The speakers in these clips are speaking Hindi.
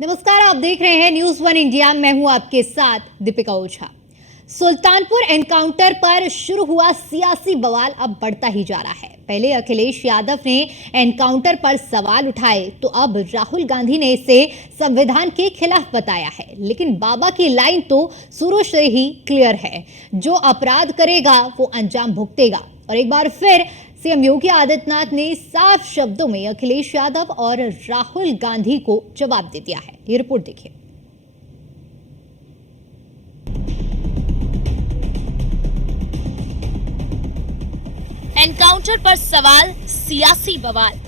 नमस्कार, आप देख रहे हैं न्यूज वन इंडिया। मैं हूं आपके साथ दीपिका ओझा। सुल्तानपुर एनकाउंटर पर शुरू हुआ सियासी बवाल अब बढ़ता ही जा रहा है। पहले अखिलेश यादव ने एनकाउंटर पर सवाल उठाए तो अब राहुल गांधी ने इसे संविधान के खिलाफ बताया है। लेकिन बाबा की लाइन तो शुरू से ही क्लियर है, जो अपराध करेगा वो अंजाम भुगतेगा। और एक बार फिर सीएम योगी आदित्यनाथ ने साफ शब्दों में अखिलेश यादव और राहुल गांधी को जवाब दे दिया है। ये रिपोर्ट देखिए। एनकाउंटर पर सवाल, सियासी बवाल।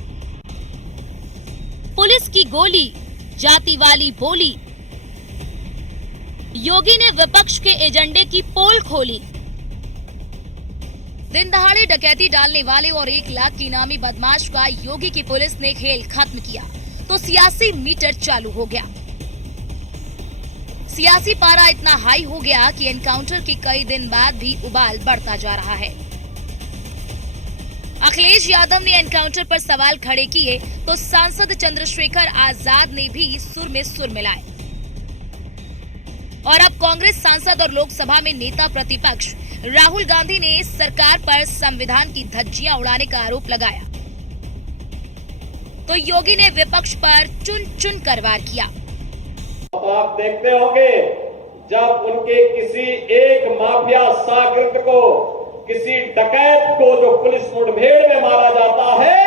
पुलिस की गोली, जाति वाली बोली। योगी ने विपक्ष के एजेंडे की पोल खोली। दिन दहाड़े डकैती डालने वाले और 1 लाख की इनामी बदमाश का योगी की पुलिस ने खेल खत्म किया तो सियासी मीटर चालू हो गया। सियासी पारा इतना हाई हो गया कि एनकाउंटर के कई दिन बाद भी उबाल बढ़ता जा रहा है। अखिलेश यादव ने एनकाउंटर पर सवाल खड़े किए तो सांसद चंद्रशेखर आजाद ने भी सुर में सुर मिलाए। और अब कांग्रेस सांसद और लोकसभा में नेता प्रतिपक्ष राहुल गांधी ने सरकार पर संविधान की धज्जियां उड़ाने का आरोप लगाया तो योगी ने विपक्ष पर चुन चुन कर वार किया। आप देखते होंगे जब उनके किसी एक माफिया शागिर्द को, किसी डकैत को जो पुलिस मुठभेड़ में मारा जाता है,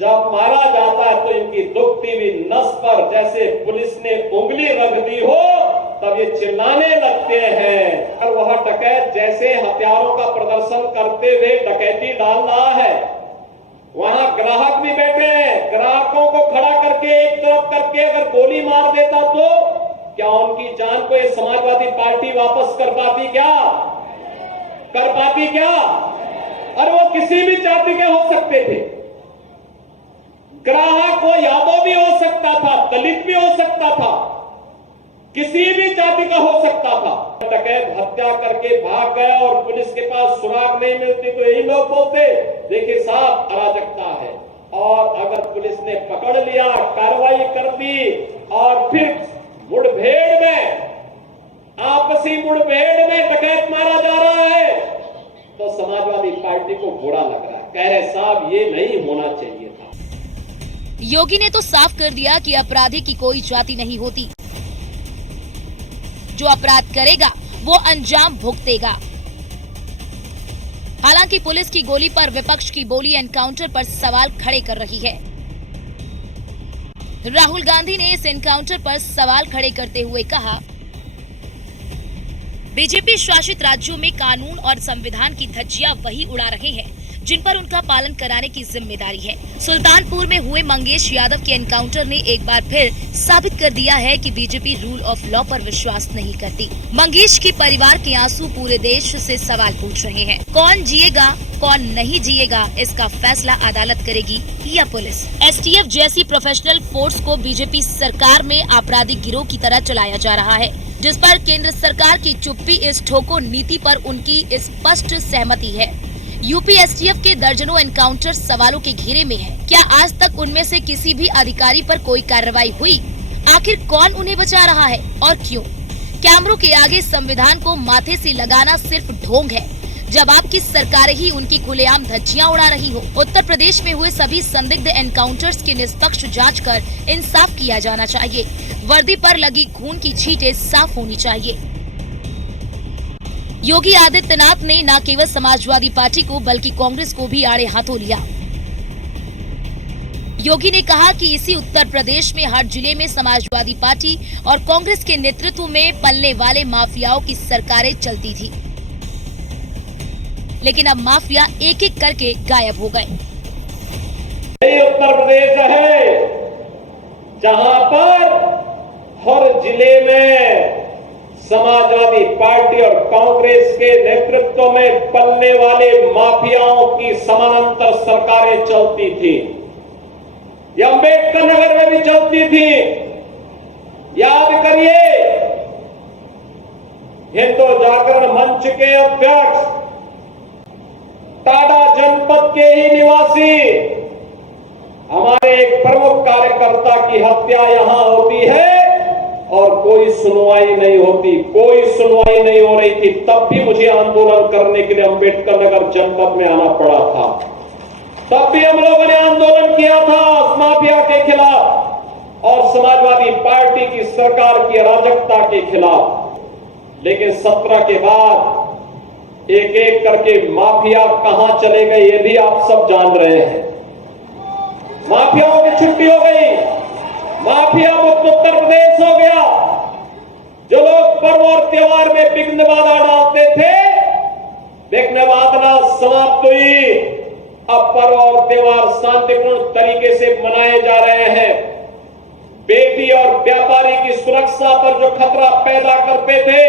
जब मारा जाता है तो इनकी दुखती हुई नस पर जैसे पुलिस ने उंगली रख दी हो तब ये चिल्लाने लगते हैं। और वह डकैत जैसे हथियारों का प्रदर्शन करते हुए डकैती डाल रहा है, वहां ग्राहक भी बैठे हैं। ग्राहकों को खड़ा करके एक तरफ करके अगर गोली मार देता तो क्या उनकी जान को ये समाजवादी पार्टी वापस कर पाती क्या? कर पाती क्या? और वो किसी भी जाति के हो सकते थे। ग्राहक वो यादव भी हो सकता था, दलित भी हो सकता था, किसी भी जाति का हो सकता था। डकैत हत्या करके भाग गया और पुलिस के पास सुराग नहीं मिलती तो यही लोग बोलते, देखिए साहब अराजकता है। और अगर पुलिस ने पकड़ लिया, कार्रवाई कर दी और फिर मुठभेड़ में, आपसी मुठभेड़ में डकैत मारा जा रहा है तो समाजवादी पार्टी को बुरा लग रहा है। कह रहे साहब ये नहीं होना चाहिए था। योगी ने तो साफ कर दिया कि अपराधी की कोई जाति नहीं होती, जो अपराध करेगा वो अंजाम भुगतेगा। हालांकि पुलिस की गोली पर विपक्ष की बोली एनकाउंटर पर सवाल खड़े कर रही है। राहुल गांधी ने इस एनकाउंटर पर सवाल खड़े करते हुए कहा, बीजेपी शासित राज्यों में कानून और संविधान की धज्जियां वही उड़ा रहे हैं जिन पर उनका पालन कराने की जिम्मेदारी है। सुल्तानपुर में हुए मंगेश यादव के एनकाउंटर ने एक बार फिर साबित कर दिया है कि बीजेपी रूल ऑफ लॉ पर विश्वास नहीं करती। मंगेश के परिवार के आंसू पूरे देश से सवाल पूछ रहे हैं। कौन जिएगा, कौन नहीं जिएगा, इसका फैसला अदालत करेगी या पुलिस। एसटीएफ जैसी प्रोफेशनल फोर्स को बीजेपी सरकार में आपराधिक गिरोह की तरह चलाया जा रहा है, जिस पर केंद्र सरकार की चुप्पी इस ठोको नीति पर उनकी स्पष्ट सहमति है। यूपी एसटीएफ के दर्जनों एनकाउंटर सवालों के घेरे में है। क्या आज तक उनमें से किसी भी अधिकारी पर कोई कार्रवाई हुई? आखिर कौन उन्हें बचा रहा है और क्यों? कैमरों के आगे संविधान को माथे से लगाना सिर्फ ढोंग है, जब आपकी सरकार ही उनकी खुलेआम धज्जियां उड़ा रही हो। उत्तर प्रदेश में हुए सभी संदिग्ध एनकाउंटर्स की निष्पक्ष जांच कर इंसाफ किया जाना चाहिए। वर्दी पर लगी खून की छींटें साफ होनी चाहिए। योगी आदित्यनाथ ने न केवल समाजवादी पार्टी को बल्कि कांग्रेस को भी आड़े हाथों लिया। योगी ने कहा कि इसी उत्तर प्रदेश में हर जिले में समाजवादी पार्टी और कांग्रेस के नेतृत्व में पलने वाले माफियाओं की सरकारें चलती थी, लेकिन अब माफिया एक एक करके गायब हो गए। यही उत्तर प्रदेश है जहां पर हर जिले में समाजवादी पार्टी और कांग्रेस के नेतृत्व में पलने वाले माफियाओं की समानांतर सरकारें चलती थी। ये अंबेडकर नगर में भी चलती थी। याद करिए, हिंदू जागरण मंच के अध्यक्ष, टाटा जनपद के ही निवासी, हमारे एक एक प्रमुख कार्यकर्ता की हत्या यहां होती है और कोई सुनवाई नहीं होती, कोई सुनवाई नहीं हो रही थी। तब भी मुझे आंदोलन करने के लिए अंबेडकर नगर जनपद में आना पड़ा था। तब भी हम लोगों ने आंदोलन किया था माफिया के खिलाफ और समाजवादी पार्टी की सरकार की अराजकता के खिलाफ। लेकिन 17 के बाद एक एक करके माफिया कहां चले गए ये भी आप सब जान रहे हैं। माफियाओं की छुट्टी हो गई, माफिया मुक्त उत्तर प्रदेश हो गया। जो लोग पर्व और त्योहार में विघ्न बाधा डालते थे, विघ्न बाधा समाप्त हुई। अब पर्व और त्योहार शांतिपूर्ण तरीके से मनाए जा रहे हैं। बेटी और व्यापारी की सुरक्षा पर जो खतरा पैदा करते थे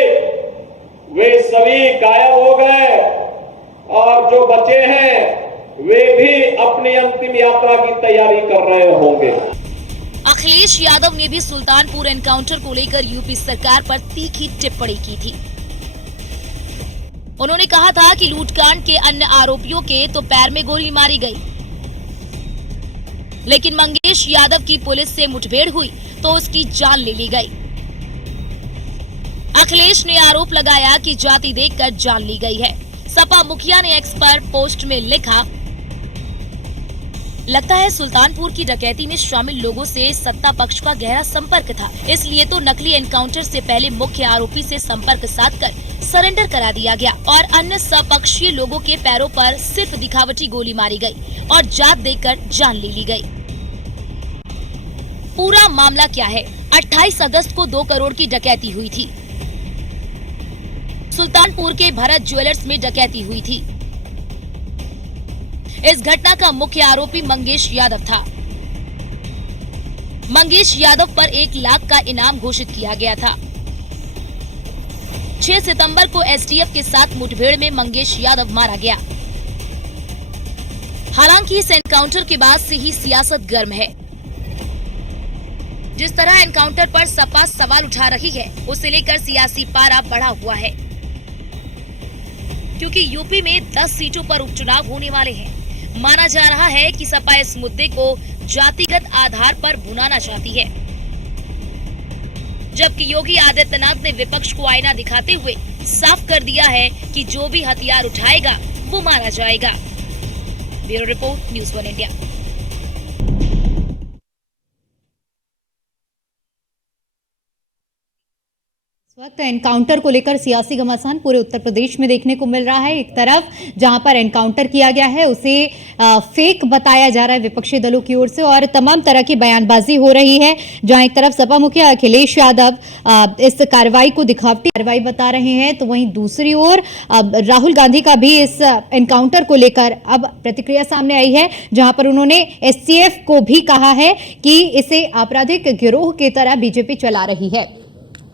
वे सभी गायब हो गए और जो बचे हैं वे भी अपनी अंतिम यात्रा की तैयारी कर रहे होंगे। अखिलेश यादव ने भी सुल्तानपुर एनकाउंटर को लेकर यूपी सरकार पर तीखी टिप्पणी की थी। उन्होंने कहा था कि लूटकांड के अन्य आरोपियों के तो पैर में गोली मारी गई, लेकिन मंगेश यादव की पुलिस से मुठभेड़ हुई तो उसकी जान ले ली गई। अखिलेश ने आरोप लगाया कि जाति देखकर जान ली गई है। सपा मुखिया ने एक्स पर पोस्ट में लिखा, लगता है सुल्तानपुर की डकैती में शामिल लोगों से सत्ता पक्ष का गहरा संपर्क था, इसलिए तो नकली एनकाउंटर से पहले मुख्य आरोपी से संपर्क साधकर सरेंडर करा दिया गया और अन्य सपक्षीय लोगों के पैरों पर सिर्फ दिखावटी गोली मारी गई और जात देकर जान ले ली गई। पूरा मामला क्या है? 28 अगस्त को 2 करोड़ की डकैती हुई थी। सुल्तानपुर के भरत ज्वेलर्स में डकैती हुई थी। इस घटना का मुख्य आरोपी मंगेश यादव था। मंगेश यादव पर 1 लाख का इनाम घोषित किया गया था। 6 सितंबर को एसटीएफ के साथ मुठभेड़ में मंगेश यादव मारा गया। हालांकि इस एनकाउंटर के बाद से ही सियासत गर्म है। जिस तरह एनकाउंटर पर सपा सवाल उठा रही है, उसे लेकर सियासी पारा बढ़ा हुआ है, क्योंकि यूपी में 10 सीटों पर उपचुनाव होने वाले हैं। माना जा रहा है कि सपा इस मुद्दे को जातिगत आधार पर भुनाना चाहती है, जबकि योगी आदित्यनाथ ने विपक्ष को आईना दिखाते हुए साफ कर दिया है कि जो भी हथियार उठाएगा वो मारा जाएगा। Bureau report, news 1 India. इस वक्त एनकाउंटर को लेकर सियासी घमासान पूरे उत्तर प्रदेश में देखने को मिल रहा है। एक तरफ जहां पर एनकाउंटर किया गया है उसे फेक बताया जा रहा है विपक्षी दलों की ओर से और तमाम तरह की बयानबाजी हो रही है। जहां एक तरफ सपा मुखिया अखिलेश यादव इस कार्रवाई को दिखावटी कार्रवाई बता रहे हैं, तो वहीं दूसरी ओर राहुल गांधी का भी इस एनकाउंटर को लेकर अब प्रतिक्रिया सामने आई है, जहां पर उन्होंने एसटीएफ को भी कहा है कि इसे आपराधिक गिरोह की तरह बीजेपी चला रही है।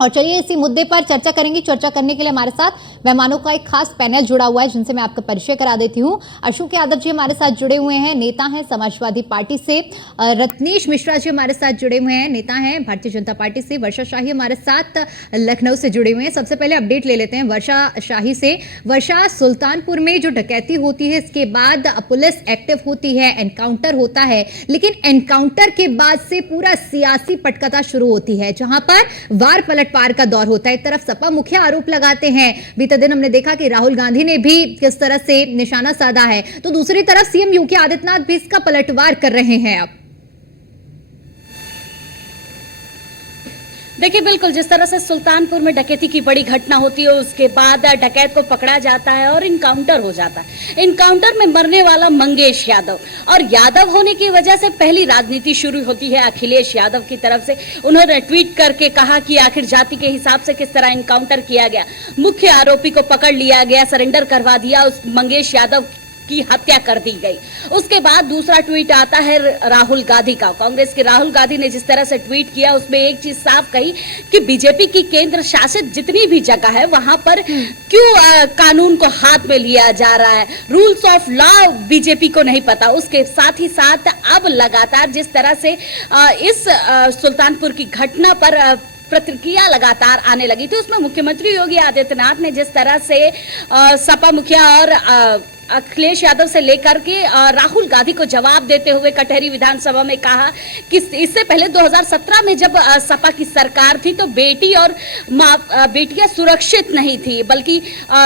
और चलिए इसी मुद्दे पर चर्चा करेंगे। चर्चा करने के लिए हमारे साथ मेहमानों का एक खास पैनल जुड़ा हुआ है, जिनसे मैं आपका परिचय करा देती हूं। अशोक यादव जी हमारे साथ जुड़े हुए हैं, नेता हैं समाजवादी पार्टी से। रत्नेश मिश्रा जी हमारे साथ जुड़े हुए हैं, नेता हैं भारतीय जनता पार्टी से। वर्षा शाही हमारे साथ लखनऊ से जुड़े हुए हैं। सबसे पहले अपडेट ले लेते हैं वर्षा शाही से। वर्षा, सुल्तानपुर में जो डकैती होती है इसके बाद पुलिस एक्टिव होती है, एनकाउंटर होता है, लेकिन एनकाउंटर के बाद से पूरा सियासी पटकथा शुरू होती है, जहां पर वार पलट पार का दौर होता है। एक तरफ सपा मुखिया आरोप लगाते हैं, बीते दिन हमने देखा कि राहुल गांधी ने भी किस तरह से निशाना साधा है, तो दूसरी तरफ सीएम योगी आदित्यनाथ भी इसका पलटवार कर रहे हैं। अब देखिए, बिल्कुल जिस तरह से सुल्तानपुर में डकैती की बड़ी घटना होती है, उसके बाद डकैत को पकड़ा जाता है और इनकाउंटर हो जाता है। इनकाउंटर में मरने वाला मंगेश यादव, और यादव होने की वजह से पहली राजनीति शुरू होती है अखिलेश यादव की तरफ से। उन्होंने ट्वीट करके कहा कि आखिर जाति के हिसाब से किस तरह इनकाउंटर किया गया, मुख्य आरोपी को पकड़ लिया गया, सरेंडर करवा दिया, उस मंगेश यादव की हत्या कर दी गई। उसके बाद दूसरा ट्वीट आता है राहुल गांधी का। कांग्रेस के राहुल गांधी ने जिस तरह से ट्वीट किया, उसमें एक चीज साफ कही कि बीजेपी की केंद्र शासित जितनी भी जगह है वहां पर क्यों कानून को हाथ में लिया जा रहा है, रूल्स ऑफ लॉ बीजेपी को नहीं पता। उसके साथ ही साथ अब लगातार जिस तरह से इस सुल्तानपुर की घटना पर प्रतिक्रिया लगातार आने लगी थी, उसमें मुख्यमंत्री योगी आदित्यनाथ ने जिस तरह से सपा मुखिया और अखिलेश यादव से लेकर के राहुल गांधी को जवाब देते हुए कटहरी विधानसभा में कहा कि इससे पहले 2017 में जब सपा की सरकार थी तो बेटी और बेटियां सुरक्षित नहीं थी, बल्कि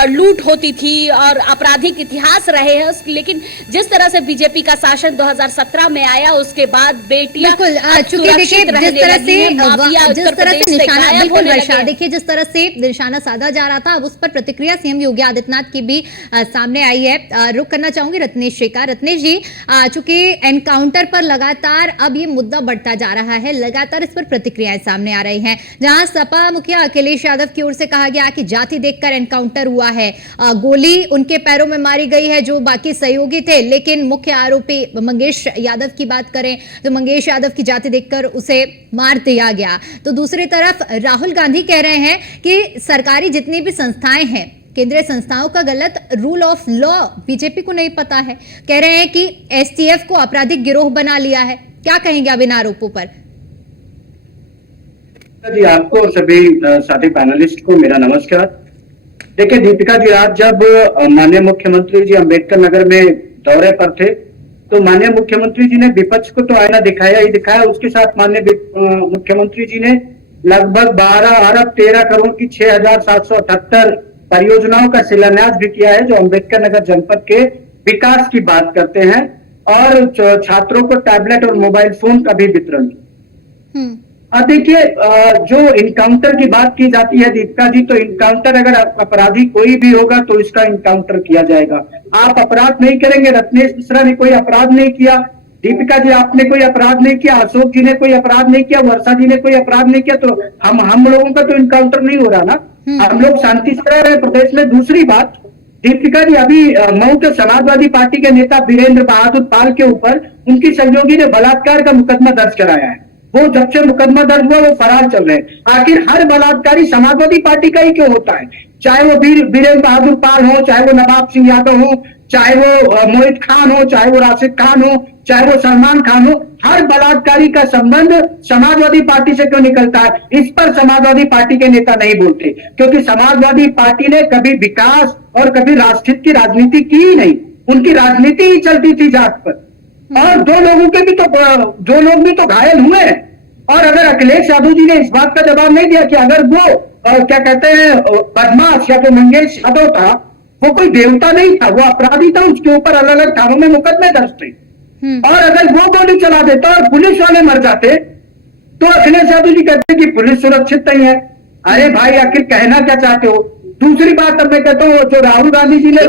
लूट होती थी और आपराधिक इतिहास रहे हैं। लेकिन जिस तरह से बीजेपी का शासन 2017 में आया उसके बाद बेटियां चूंकि देखिए जिस तरह से निशाना बिल्कुल वर्षा, देखिए जिस तरह से निशाना साधा जा रहा था, अब उस पर प्रतिक्रिया सीएम योगी आदित्यनाथ की भी सामने आई है। रुक करना चाहूंगी रत्नेश जी का। रत्नेश जी, चूंकि एनकाउंटर पर लगातार अब ये मुद्दा बढ़ता जा रहा है, लगातार इस पर प्रतिक्रियाएं सामने आ रही हैं, जहां सपा मुखिया अखिलेश यादव की ओर से कहा गया कि जाति देखकर एनकाउंटर हुआ है, गोली उनके पैरों में मारी गई है जो बाकी सहयोगी थे, लेकिन मुख्य आरोपी मंगेश यादव की बात करें तो मंगेश यादव की जाति देखकर उसे मार दिया गया। तो दूसरी तरफ राहुल गांधी कह रहे हैं कि सरकारी जितनी भी संस्थाएं हैं, केंद्रीय संस्थाओं का गलत रूल ऑफ लॉ बीजेपी को नहीं पता है, कह रहे हैं कि एसटीएफ को आपराधिक गिरोह बना लिया है। क्या कहेंगे अब इन आरोपों पर? जी, आपको और सभी साथी पैनलिस्ट को मेरा नमस्कार। देखिए दीपिका जी, आज जब माननीय मुख्यमंत्री जी अंबेडकर नगर में दौरे पर थे तो माननीय मुख्यमंत्री जी ने विपक्ष को तो आईना दिखाया ही दिखाया, उसके साथ माननीय मुख्यमंत्री जी ने लगभग 12 अरब 13 करोड़ की 6,778 परियोजनाओं का शिलान्यास भी किया है, जो अंबेडकर नगर जनपद के विकास की बात करते हैं, और छात्रों को टैबलेट और मोबाइल फोन का भी वितरण किया। और देखिए, जो इनकाउंटर की बात की जाती है दीपिका जी, तो इनकाउंटर अगर अपराधी कोई भी होगा तो इसका इनकाउंटर किया जाएगा। आप अपराध नहीं करेंगे, रत्नेश मिश्रा ने कोई अपराध नहीं किया, दीपिका जी आपने कोई अपराध नहीं किया, अशोक जी ने कोई अपराध नहीं किया, वर्षा जी ने कोई अपराध नहीं किया, तो हम लोगों का तो इनकाउंटर नहीं हो रहा ना, हम लोग शांति से रह रहे प्रदेश में। दूसरी बात दीपिका जी, अभी मऊ के समाजवादी पार्टी के नेता वीरेंद्र बहादुर पाल के ऊपर उनकी सहयोगी ने बलात्कार का मुकदमा दर्ज कराया है। वो जब से मुकदमा दर्ज हुआ वो फरार चल रहे हैं। आखिर हर बलात्कारी समाजवादी पार्टी का ही क्यों होता है? चाहे वो वीरेंद्र बहादुर पाल हो, चाहे वो नवाब सिंह यादव हो, चाहे वो मोहित खान हो, चाहे वो राशिद खान हो, चाहे वो सलमान खान हो, हर बलात्कारी का संबंध समाजवादी पार्टी से क्यों निकलता है? इस पर समाजवादी पार्टी के नेता नहीं बोलते, क्योंकि समाजवादी पार्टी ने कभी विकास और कभी राष्ट्रहित की राजनीति की ही नहीं। उनकी राजनीति ही चलती थी जात पर, और दो लोग भी तो घायल हुए हैं। और अगर अखिलेश यादव जी ने इस बात का जवाब नहीं दिया कि अगर वो क्या कहते हैं बदमाश या तो मंगेश यादव था, वो कोई देवता नहीं था, वो अपराधी था, उसके ऊपर अलग अलग थानों में मुकदमे दर्ज थे, और अगर वो गोली चला देता और पुलिस वाले मर जाते तो अखिलेश यादव जी कहते कि पुलिस सुरक्षित नहीं है। अरे भाई, आखिर कहना क्या चाहते हो? दूसरी बात अब मैं कहता हूँ, जो राहुल गांधी जी ने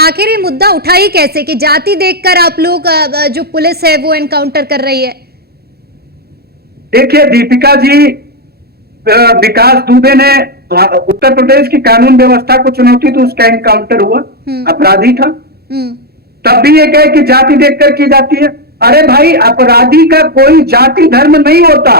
आखिर ये मुद्दा उठा ही कैसे कि जाति देखकर आप लोग जो पुलिस है वो एनकाउंटर कर रही है? देखिए दीपिका जी, विकास दुबे ने उत्तर प्रदेश की कानून व्यवस्था को चुनौती तो उसका एनकाउंटर हुआ, अपराधी था, तब भी ये कहे कि जाति देखकर की जाती है। अरे भाई, अपराधी का कोई जाति धर्म नहीं होता।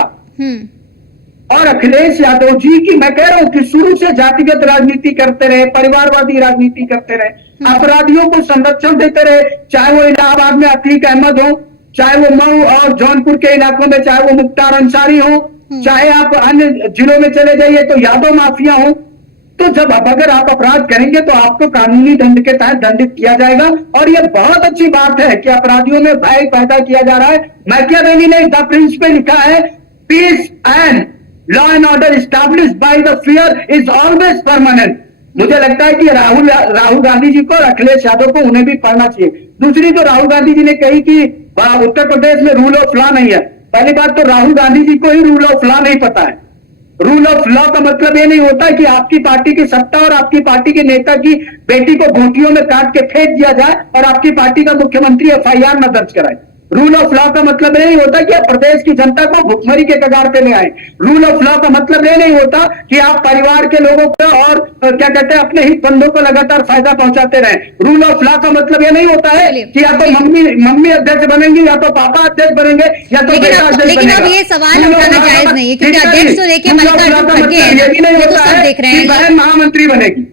और अखिलेश यादव जी की मैं कह रहा हूं कि शुरू से जातिगत राजनीति करते रहे, परिवारवादी राजनीति करते रहे, अपराधियों को संरक्षण देते रहे, चाहे वो इलाहाबाद में अतीक अहमद हो, चाहे वो मऊ और जौनपुर के इलाकों में चाहे वो मुख्तार अंसारी हो, चाहे आप अन्य जिलों में चले जाइए तो यादव माफिया हो। तो जब अगर आप अपराध करेंगे तो आपको कानूनी दंड के तहत दंडित किया जाएगा। और ये बहुत अच्छी बात है कि अपराधियों में भय पैदा किया जा रहा है। मैकियावेली ने द प्रिंस पे लिखा है, peace and law and order established by the fear is always permanent. मुझे लगता है कि राहुल गांधी जी को और अखिलेश यादव को उन्हें भी पढ़ना चाहिए। दूसरी तो राहुल गांधी जी ने कही कि उत्तर प्रदेश में रूल ऑफ लॉ नहीं है। पहली बात तो राहुल गांधी जी को ही रूल ऑफ लॉ नहीं पता है। रूल ऑफ लॉ का मतलब ये नहीं होता कि आपकी पार्टी की सत्ता और आपकी पार्टी के नेता की बेटी को घोटियों में काट के फेंक दिया जाए और आपकी पार्टी का मुख्यमंत्री एफआईआर न दर्ज कराए। रूल ऑफ लॉ का मतलब ये नहीं होता कि आप प्रदेश की जनता को भुखमरी के कगार पे ले आए। रूल ऑफ लॉ का मतलब ये नहीं होता कि आप परिवार के लोगों को और क्या कहते हैं अपने हित बंधों को लगातार फायदा पहुंचाते रहे। रूल ऑफ लॉ का मतलब ये नहीं होता है कि या तो मम्मी अध्यक्ष बनेंगी या तो पापा अध्यक्ष बनेंगे या तो बेटा अध्यक्ष बनेगा। लेकिन अब ये सवाल उठाना जायज नहीं है, क्योंकि अध्यक्ष तो देखिए मल्लिकार्जुन खड़गे हैं, वो तो सब देख रहे हैं। बहन महामंत्री बनेगी।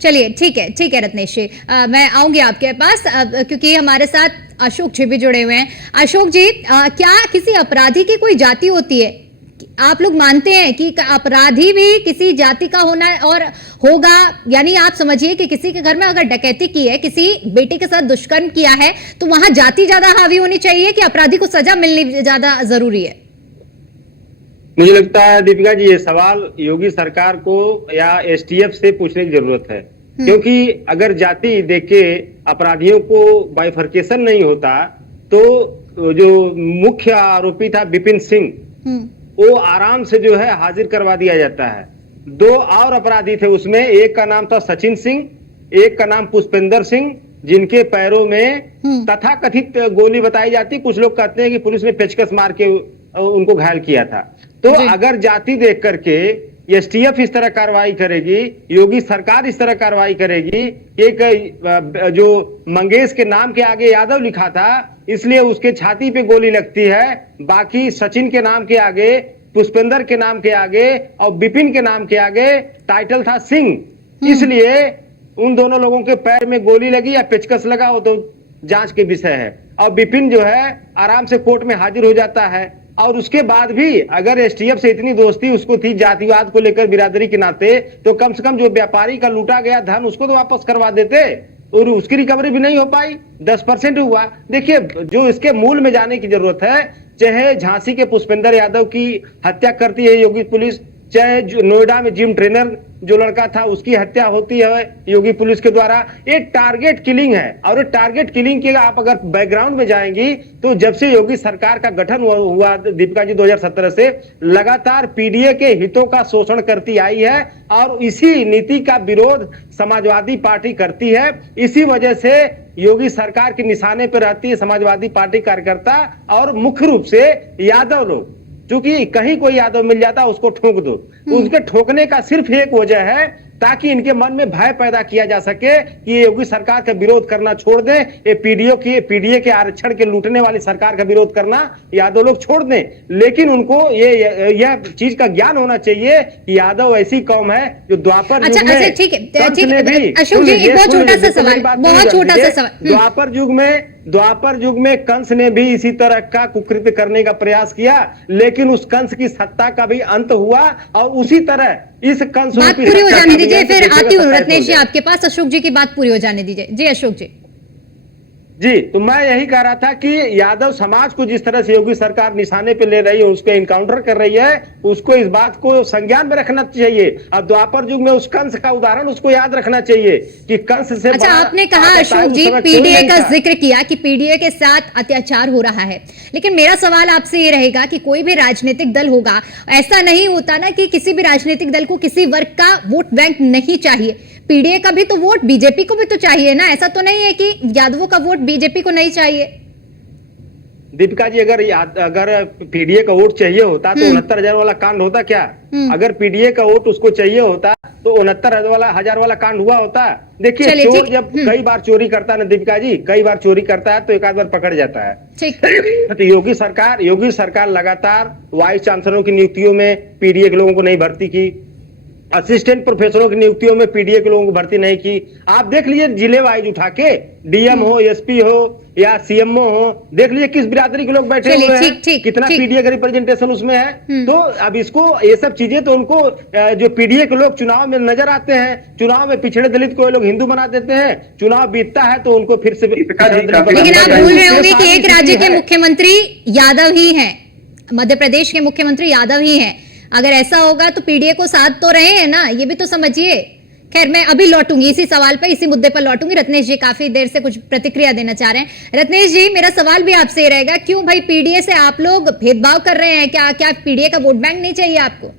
चलिए ठीक है रत्नेश जी, मैं आऊंगी आपके पास क्योंकि हमारे साथ अशोक जी भी जुड़े हुए हैं। अशोक जी, क्या किसी अपराधी की कोई जाति होती है? आप लोग मानते हैं कि अपराधी भी किसी जाति का होना और होगा, यानी आप समझिए कि किसी के घर में अगर डकैती की है, किसी बेटे के साथ दुष्कर्म किया है, तो वहां जाति ज्यादा हावी होनी चाहिए कि अपराधी को सजा मिलनी ज्यादा जरूरी है? मुझे लगता है दीपिका जी, ये सवाल योगी सरकार को या एसटीएफ से पूछने की जरूरत है, क्योंकि अगर जाति देख के अपराधियों को बाइफर्केशन नहीं होता तो जो मुख्य आरोपी था विपिन सिंह, वो आराम से जो है हाजिर करवा दिया जाता है। 2 और अपराधी थे उसमें, एक का नाम था सचिन सिंह, एक का नाम पुष्पेंद्र सिंह, जिनके पैरों में तथाकथित गोली बताई जाती। कुछ लोग कहते हैं कि पुलिस ने पेचकस मार के उनको घायल किया था। तो अगर जाति देख करके एसटीएफ इस तरह कार्रवाई करेगी, योगी सरकार इस तरह कार्रवाई करेगी, एक जो मंगेश के नाम के आगे यादव लिखा था इसलिए उसके छाती पे गोली लगती है, बाकी सचिन के नाम के आगे, पुष्पेंद्र के नाम के आगे और विपिन के नाम के आगे टाइटल था सिंह, इसलिए उन दोनों लोगों के पैर में गोली लगी या पेचकस लगा हो तो जांच के विषय है। और विपिन जो है आराम से कोर्ट में हाजिर हो जाता है। और उसके बाद भी अगर एसटीएफ से इतनी दोस्ती उसको थी जातिवाद को लेकर, बिरादरी के नाते, तो कम से कम जो व्यापारी का लूटा गया धन उसको तो वापस करवा देते, और उसकी रिकवरी भी नहीं हो पाई, 10% हुआ। देखिए, जो इसके मूल में जाने की जरूरत है, चाहे झांसी के पुष्पेंद्र यादव की हत्या करती है योगी पुलिस, चाहे नोएडा में जिम ट्रेनर जो लड़का था उसकी हत्या होती है योगी पुलिस के द्वारा, ये टारगेट किलिंग है। और टारगेट किलिंग के आप अगर बैकग्राउंड में जाएंगी तो जब से योगी सरकार का गठन हुआ दीपिका जी 2017 से लगातार पीडीए के हितों का शोषण करती आई है, और इसी नीति का विरोध समाजवादी पार्टी करती है। इसी वजह से योगी सरकार के निशाने पर रहती है समाजवादी पार्टी कार्यकर्ता, और मुख्य रूप से यादव लोग। क्योंकि कहीं कोई यादव मिल जाता उसको ठोक दो, उसके ठोकने का सिर्फ एक वजह है ताकि इनके मन में भय पैदा किया जा सके कि ये योगी सरकार का विरोध करना छोड़ दें, ये पीडीए के आरक्षण के लूटने वाली सरकार का विरोध करना यादव लोग छोड़ दें। लेकिन उनको यह चीज का ज्ञान होना चाहिए कि यादव ऐसी कौम है जो द्वापर युग में, ठीक है अशोक जी, बहुत छोटा सा सवाल, बहुत छोटा सा सवाल। द्वापर युग में कंस ने भी इसी तरह का कुकृत्य करने का प्रयास किया, लेकिन उस कंस की सत्ता का भी अंत हुआ, और उसी तरह इस कंस बात पूरी हो जाने दीजिए, फिर आती हूँ रत्नेश जी आपके पास। अशोक जी की बात पूरी हो जाने दीजिए। जी अशोक जी। जी, तो मैं यही कह रहा था कि यादव समाज को जिस तरह से योगी सरकार निशाने पे ले रही है, उसको इनकाउंटर कर रही है, उसको इस बात को संज्ञान में रखना चाहिए। अब द्वापर युग में उस कंस का उदाहरण उसको याद रखना चाहिए कि कंस से अच्छा, आपने कहा अशोक जी पीडीए का जिक्र किया कि पीडीए के साथ अत्याचार हो रहा है, लेकिन मेरा सवाल आपसे ये रहेगा कि कोई भी राजनीतिक दल होगा, ऐसा नहीं होता ना कि किसी भी राजनीतिक दल को किसी वर्ग का वोट बैंक नहीं चाहिए, पीडीए का भी तो वोट बीजेपी को भी तो चाहिए ना। ऐसा तो नहीं है कि यादवों का वोट बीजेपी को नहीं चाहिए। दीपिका जी, अगर पीडीए का वोट चाहिए होता तो 69,000 वाला कांड होता क्या? अगर पीडीए का वोट उसको चाहिए होता तो 69,000 वाला कांड हुआ होता। देखिए, चोर जब कई बार चोरी करता है ना दीपिका जी, कई बार चोरी करता है तो एक आध बार पकड़ जाता है। तो योगी सरकार लगातार वाइस चांसलरों की नियुक्तियों में पीडीए के लोगों को नहीं भर्ती की, असिस्टेंट प्रोफेसरों की नियुक्तियों में पीडीए के लोगों को भर्ती नहीं की। आप देख लीजिए जिले वाइज उठा के, डीएम हो, एसपी हो या सीएमओ हो, देख लीजिए किस बिरादरी के लोग बैठे हुए हैं, कितना पीडीए का रिप्रेजेंटेशन उसमें है। तो अब इसको ये सब चीजें तो उनको जो पीडीए के लोग चुनाव में नजर आते हैं, चुनाव में पिछड़े दलित को लोग हिंदू बना देते हैं, चुनाव बीतता है तो उनको फिर से। लेकिन आप भूल रहे होंगे कि एक राज्य के मुख्यमंत्री यादव ही है, मध्य प्रदेश के मुख्यमंत्री यादव ही है। अगर ऐसा होगा तो पीडीए को साथ तो रहे हैं ना, ये भी तो समझिए। खैर, मैं अभी लौटूंगी इसी सवाल पर, इसी मुद्दे पर लौटूंगी। रत्नेश जी काफी देर से कुछ प्रतिक्रिया देना चाह रहे हैं। रत्नेश जी, मेरा सवाल भी आपसे ही रहेगा, क्यों भाई पीडीए से आप लोग भेदभाव कर रहे हैं? क्या पीडीए का वोट बैंक नहीं चाहिए आपको?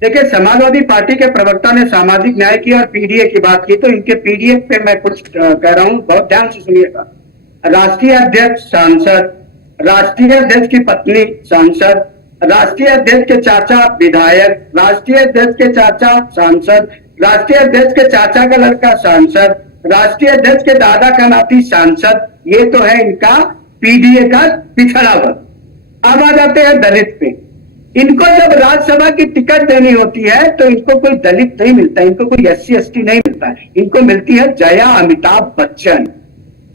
देखिए, समाजवादी पार्टी के प्रवक्ता ने सामाजिक न्याय की और पीडीए की बात की, तो इनके पीडीए पे मैं कुछ कह रहा हूं, बहुत ध्यान से सुनिएगा। राष्ट्रीय अध्यक्ष सांसद, राष्ट्रीय अध्यक्ष की पत्नी सांसद, राष्ट्रीय अध्यक्ष के चाचा विधायक, राष्ट्रीय अध्यक्ष के चाचा सांसद, राष्ट्रीय अध्यक्ष के चाचा का लड़का सांसद, राष्ट्रीय अध्यक्ष के दादा का नाती सांसद, ये तो है इनका पीडीए का पिछड़ा वर्ग। अब आ जाते हैं दलित पे। इनको जब राज्यसभा की टिकट देनी होती है तो इनको कोई दलित नहीं मिलता, इनको कोई SC ST नहीं मिलता है, इनको मिलती है जया अमिताभ बच्चन,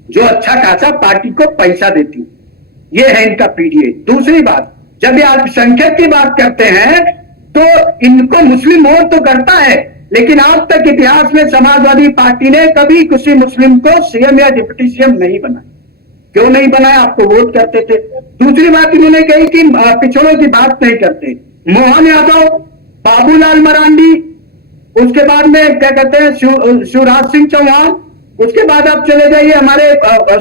जो अच्छा खासा पार्टी को पैसा देती है। ये है इनका पीडीए। दूसरी बात, जब ये अल्पसंख्यक की बात करते हैं तो इनको मुस्लिम वोट तो करता है, लेकिन आज तक इतिहास में समाजवादी पार्टी ने कभी किसी मुस्लिम को सीएम या डिप्टी सीएम नहीं बनाया। क्यों नहीं बनाया? आपको वोट करते थे। दूसरी बात इन्होंने कही कि पिछड़ों की बात नहीं करते। मोहन यादव, बाबूलाल मरांडी, उसके बाद में क्या कहते हैं शिवराज सिंह चौहान, उसके बाद आप चले जाइए हमारे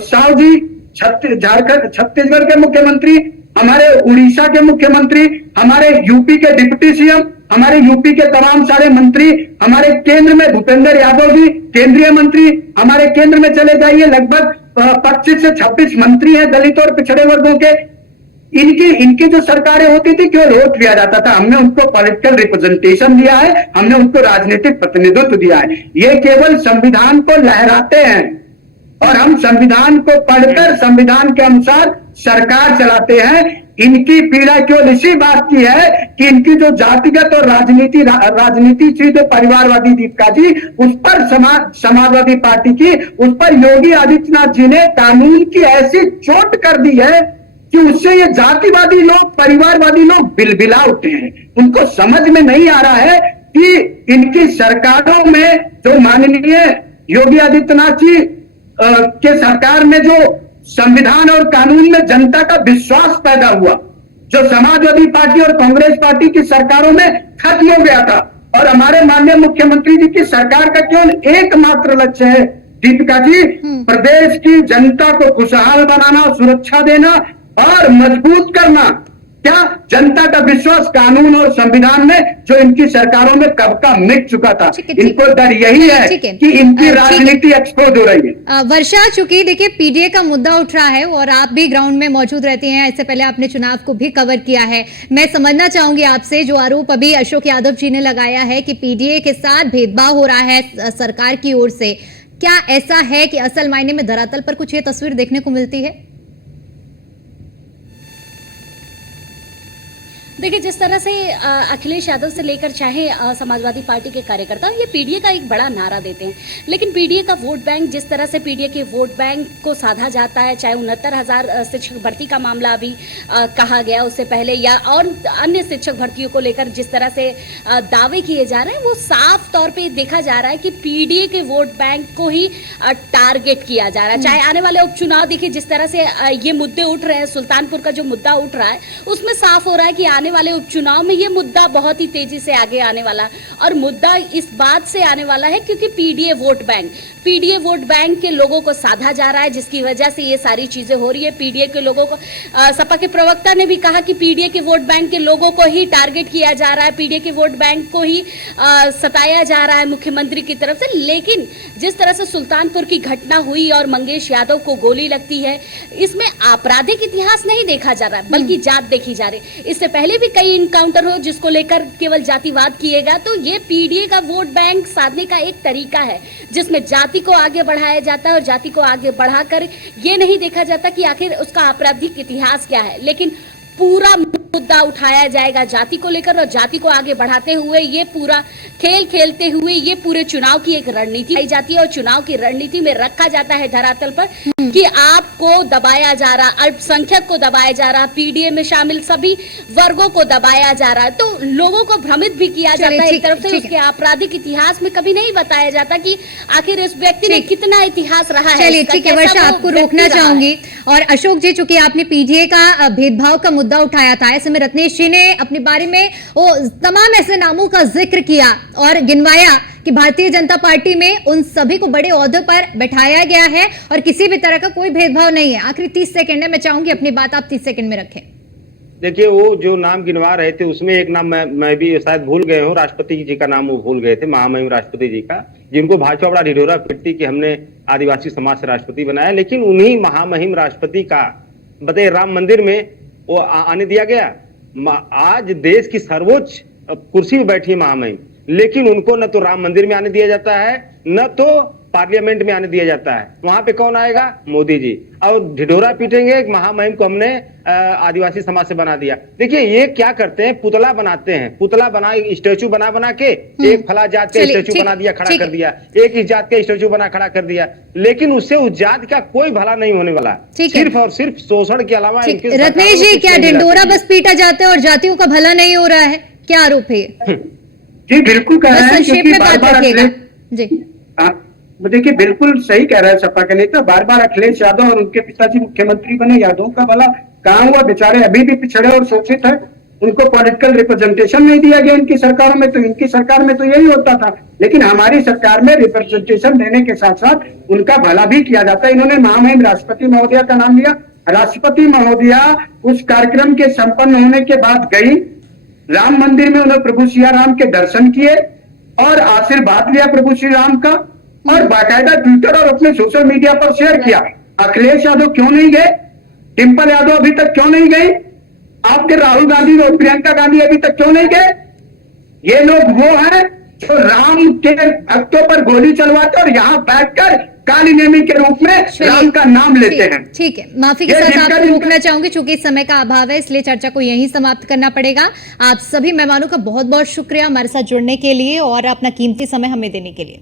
साहू जी छत्तीसगढ़ के मुख्यमंत्री, हमारे उड़ीसा के मुख्यमंत्री, हमारे यूपी के डिप्टी सीएम, हमारे यूपी के तमाम सारे मंत्री, हमारे केंद्र में भूपेंद्र यादव जी केंद्रीय मंत्री, हमारे केंद्र में चले जाइए लगभग 25 से 26 मंत्री हैं दलित और पिछड़े वर्गों के। इनकी जो सरकारें होती थी केवल वोट लिया जाता था। हमने उनको पॉलिटिकल रिप्रेजेंटेशन दिया है, हमने उनको राजनीतिक प्रतिनिधित्व दिया है। ये केवल संविधान को लहराते हैं और हम संविधान को पढ़कर संविधान के अनुसार सरकार चलाते हैं। इनकी पीड़ा केवल इसी बात की है कि इनकी जो जातिगत और राजनीति थी जो परिवारवादी दीपिका जी, उस पर समाजवादी पार्टी की, उस पर योगी आदित्यनाथ जी ने कानून की ऐसी चोट कर दी है कि उससे ये जातिवादी लोग, परिवारवादी लोग बिलबिला उठे हैं। उनको समझ में नहीं आ रहा है कि इनकी सरकारों में जो माननीय योगी आदित्यनाथ जी के सरकार में जो संविधान और कानून में जनता का विश्वास पैदा हुआ, जो समाजवादी पार्टी और कांग्रेस पार्टी की सरकारों में खत्म हो गया था, और हमारे माननीय मुख्यमंत्री जी की सरकार का केवल एकमात्र लक्ष्य है दीपिका जी, प्रदेश की जनता को खुशहाल बनाना, सुरक्षा देना और मजबूत करना। क्या जनता का विश्वास कानून और संविधान में जो इनकी सरकारों में कब का मिट चुका था। इनको डर यही है कि इनकी राजनीति एक्सपोज हो रही है। वर्षा, चूंकि देखिए पीडीए का मुद्दा उठ रहा है और आप भी ग्राउंड में मौजूद रहती हैं, इससे पहले आपने चुनाव को भी कवर किया है, मैं समझना चाहूंगी आपसे जो आरोप अभी अशोक यादव जी ने लगाया है कि पीडीए के साथ भेदभाव हो रहा है सरकार की ओर से, क्या ऐसा है कि असल मायने में धरातल पर कुछ ये तस्वीर देखने को मिलती है? देखिए, जिस तरह से अखिलेश यादव से लेकर चाहे समाजवादी पार्टी के कार्यकर्ता ये पीडीए का एक बड़ा नारा देते हैं, लेकिन पीडीए का वोट बैंक, जिस तरह से पीडीए के वोट बैंक को साधा जाता है, चाहे 69,000 शिक्षक भर्ती का मामला अभी कहा गया, उससे पहले या और अन्य शिक्षक भर्तियों को लेकर जिस तरह से दावे किए जा रहे हैं, वो साफ तौर पर देखा जा रहा है कि पीडीए के वोट बैंक को ही टारगेट किया जा रहा है। चाहे आने वाले उपचुनाव देखिए, जिस तरह से ये मुद्दे उठ रहे हैं, सुल्तानपुर का जो मुद्दा उठ रहा है उसमें साफ हो रहा है कि आने वाले उपचुनाव में ये मुद्दा बहुत ही तेजी से आगे आने वाला है। और मुद्दा इस बात से आने वाला है क्योंकि पीडीए वोट बैंक के लोगों को साधा जा रहा है, जिसकी वजह से ये सारी चीजें हो रही है। पीडीए के लोगों को सपा के प्रवक्ता ने भी कहा कि पीडीए के वोट बैंक के लोगों को ही टारगेट किया जा रहा है, पीडीए के वोट बैंक को ही सताया जा रहा है मुख्यमंत्री की तरफ से। लेकिन जिस तरह से सुल्तानपुर की घटना हुई और मंगेश यादव को गोली लगती है, इसमें आपराधिक इतिहास नहीं देखा जा रहा है बल्कि जात देखी जा रही है। इससे पहले भी कई इनकाउंटर हो जिसको लेकर केवल जातिवाद किएगा, तो ये पीडीए का वोट बैंक साधने का एक तरीका है जिसमें जाति को आगे बढ़ाया जाता है और जाति को आगे बढ़ाकर ये नहीं देखा जाता कि आखिर उसका आपराधिक इतिहास क्या है, लेकिन पूरा मुद्दा उठाया जाएगा जाति को लेकर और जाति को आगे बढ़ाते हुए ये पूरा खेल खेलते हुए ये पूरे चुनाव की एक रणनीति आई जाती है और चुनाव की रणनीति में रखा जाता है धरातल पर कि आपको दबाया जा रहा, अल्पसंख्यक को दबाया जा रहा, पीडीए में शामिल सभी वर्गों को दबाया जा रहा है, तो लोगों को भ्रमित भी किया जाता है एक तरफ से। उसके आपराधिक इतिहास में कभी नहीं बताया जाता कि आखिर इस व्यक्ति ने कितना इतिहास रहा है। चलिए ठीक है वर्षा, आपको रोकना चाहूंगी। और अशोक जी, चूंकि आपने पीडीए का भेदभाव का मुद्दा उठाया था, ऐसे में रत्नेश जी ने अपनी बारी में वो तमाम ऐसे नामों का जिक्र किया और गिनवाया कि भारतीय जनता पार्टी में उन सभी को बड़े ओहदे पर बैठाया गया है और किसी भी तरह का कोई भेदभाव नहीं है। आखिरी 30 सेकंड है, मैं चाहूंगी अपनी बात आप 30 सेकंड में रखें। देखिए, वो जो नाम गिनवा रहे थे उसमें एक नाम मैं भी शायद भूल गए हूँ, राष्ट्रपति जी का नाम वो भूल गए थे, महामहिम राष्ट्रपति जी का, जिनको भाजपा बड़ा ढिढोरा पीटती कि हमने आदिवासी समाज से राष्ट्रपति बनाया। लेकिन उन्हीं महामहिम राष्ट्रपति का बताइए राम मंदिर में वो आने दिया गया। आज देश की सर्वोच्च कुर्सी में बैठी महामहिम, लेकिन उनको न तो राम मंदिर में आने दिया जाता है, न तो पार्लियामेंट में आने दिया जाता है, वहां पे कौन आएगा? मोदी जी। और ढिढोरा पीटेंगे एक महामहिम को हमने आदिवासी समाज से बना दिया। देखिए ये क्या करते हैं, पुतला बनाते हैं, पुतला बना स्टेचू बना बना के एक फला जात का स्टेचू बना दिया, खड़ा कर दिया, एक इस जात का स्टेचू बना खड़ा कर दिया, लेकिन उससे उस जात का कोई भला नहीं होने वाला, सिर्फ और सिर्फ शोषण के अलावा। रत्नेश जी, क्या ढिंढोरा बस पीटा जाता है और जातियों का भला नहीं हो रहा है? क्या आरोप है ये? जी बिल्कुल कह रहे हैं, संक्षेप में बात रखिएगा जी। देखिए बिल्कुल सही कह रहा है सपा के नेता, बार बार अखिलेश यादव और उनके पिताजी मुख्यमंत्री बने, यादवों का भला कहाँ हुआ? बेचारे अभी भी पिछड़े और शोषित है, उनको पॉलिटिकल रिप्रेजेंटेशन नहीं दिया गया इनकी सरकारों में। तो इनकी सरकार में तो यही होता था, लेकिन हमारी सरकार में रिप्रेजेंटेशन देने के साथ साथ उनका भला भी किया जाता है। इन्होंने महामहिम राष्ट्रपति महोदया का नाम लिया, राष्ट्रपति महोदया उस कार्यक्रम के संपन्न होने के बाद गई राम मंदिर में, उन्होंने प्रभु सिया राम के दर्शन किए और आशीर्वाद लिया प्रभु श्री राम का, और बाकायदा ट्विटर और अपने सोशल मीडिया पर शेयर किया। अखिलेश यादव क्यों नहीं गए? डिंपल यादव अभी तक क्यों नहीं गई? आपके राहुल गांधी और प्रियंका गांधी अभी तक क्यों नहीं गए? ये लोग वो हैं जो राम के भक्तों पर गोली चलवाते और यहाँ बैठकर काली नेमी के रूप में राम का नाम लेते हैं। ठीक है, माफी के साथ आपको रोकना चाहूंगी, चूंकि समय का अभाव है इसलिए चर्चा को यहीं समाप्त करना पड़ेगा। आप सभी मेहमानों का बहुत बहुत शुक्रिया हमारे साथ जुड़ने के लिए और अपना कीमती समय हमें देने के लिए।